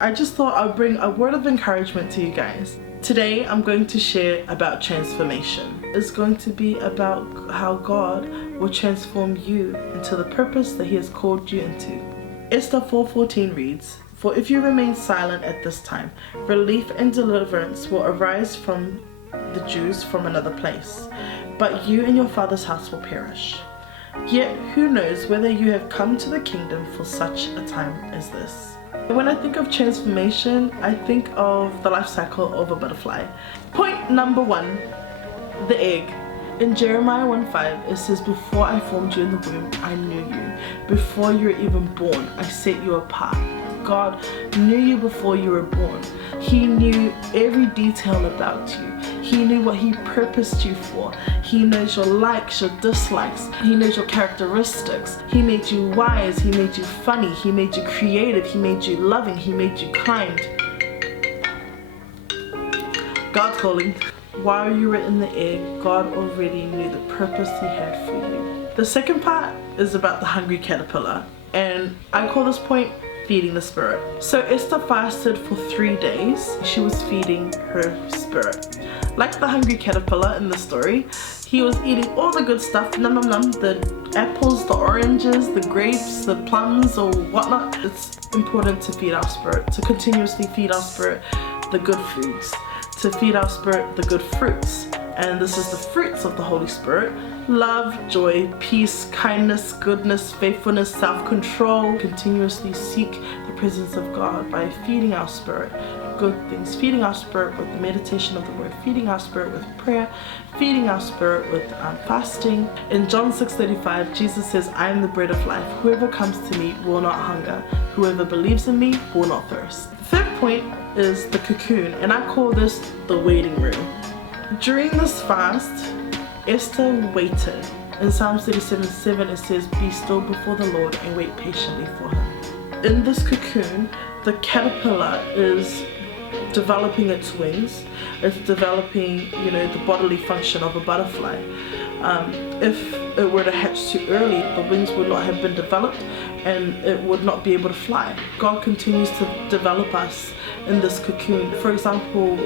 I just thought I'd bring a word of encouragement to you guys. Today I'm going to share about transformation. It's going to be about how God will transform you into the purpose that He has called you into. Esther 4:14 reads, "For if you remain silent at this time, relief and deliverance will arise from the Jews from another place, but you and your father's house will perish. Yet who knows whether you have come to the kingdom for such a time as this." When I think of transformation, I think of the life cycle of a butterfly. Point number 1, the egg. In Jeremiah 1:5, it says, "Before I formed you in the womb, I knew you. Before you were even born, I set you apart." God knew you before you were born. He knew every detail about you. He knew what He purposed you for. He knows your likes, your dislikes. He knows your characteristics. He made you wise. He made you funny. He made you creative. He made you loving. He made you kind. God's calling. While you were in the egg, God already knew the purpose He had for you. The second part is about the hungry caterpillar, and I call this point feeding the spirit. So Esther fasted for 3 days. She was feeding her spirit. Like the hungry caterpillar in the story, he was eating all the good stuff, num num num, the apples, the oranges, the grapes, the plums or whatnot. It's important to feed our spirit, to continuously feed our spirit the good foods, to feed our spirit the good fruits. And this is the fruits of the Holy Spirit: love, joy, peace, kindness, goodness, faithfulness, self-control. Continuously seek the presence of God by feeding our spirit good things, feeding our spirit with the meditation of the word, feeding our spirit with prayer, feeding our spirit with fasting. In John 6:35, Jesus says, "I am the bread of life. Whoever comes to me will not hunger. Whoever believes in me will not thirst." The third point is the cocoon, and I call this the waiting room. During this fast, Esther waited. In Psalm 37:7 it says, "Be still before the Lord and wait patiently for Him." In this cocoon, the caterpillar is developing its wings. It's developing, the bodily function of a butterfly. If it were to hatch too early, the wings would not have been developed and it would not be able to fly. God continues to develop us in this cocoon. For example,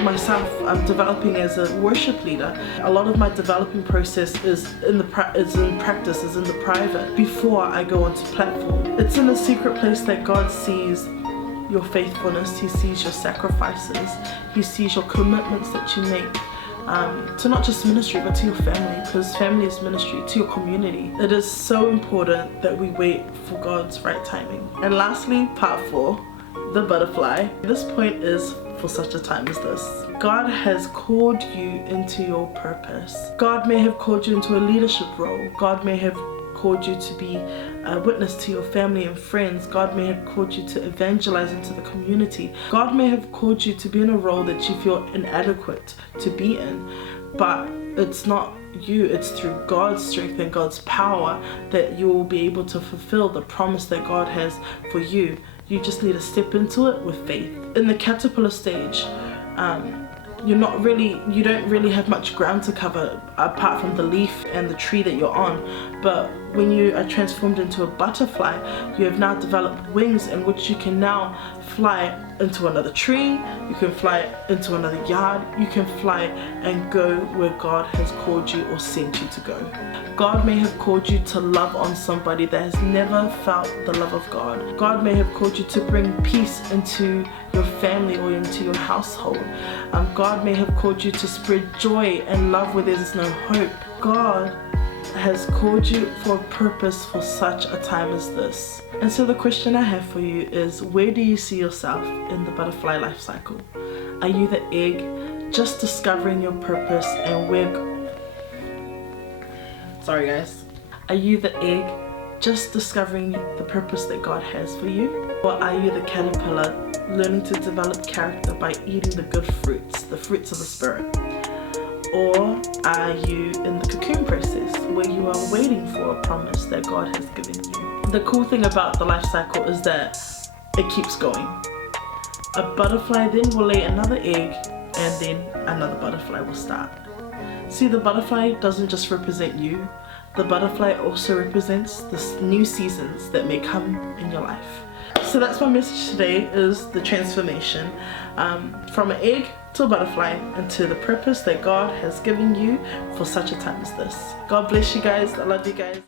myself, I'm developing as a worship leader. A lot of my developing process is in practice, is in the private, before I go onto platform. It's in a secret place that God sees your faithfulness. He sees your sacrifices. He sees your commitments that you make to not just ministry but to your family, because family is ministry, to your community. It is so important that we wait for God's right timing. And lastly, part 4, the butterfly. This point is for such a time as this. God has called you into your purpose. God may have called you into a leadership role. God may have called you to be a witness to your family and friends. God may have called you to evangelize into the community. God may have called you to be in a role that you feel inadequate to be in, but it's not you, it's through God's strength and God's power that you will be able to fulfill the promise that God has for you. You just need to step into it with faith. In the caterpillar stage, you don't really have much ground to cover apart from the leaf and the tree that you're on. But when you are transformed into a butterfly, you have now developed wings in which you can now fly into another tree, you can fly into another yard, you can fly and go where God has called you or sent you to go. God may have called you to love on somebody that has never felt the love of God. God may have called you to bring peace into your family or into your household. God may have called you to spread joy and love where there's no hope. God has called you for a purpose for such a time as this. And so the question I have for you is, where do you see yourself in the butterfly life cycle? Are you the egg just discovering your purpose and Sorry guys. Are you the egg just discovering the purpose that God has for you? Or are you the caterpillar learning to develop character by eating the good fruits, the fruits of the Spirit? Or are you in the cocoon process where you are waiting for a promise that God has given you? The cool thing about the life cycle is that it keeps going. A butterfly then will lay another egg and then another butterfly will start. See, the butterfly doesn't just represent you. The butterfly also represents the new seasons that may come in your life. So that's my message today, is the transformation from an egg to a butterfly into the purpose that God has given you for such a time as this. God bless you guys. I love you guys.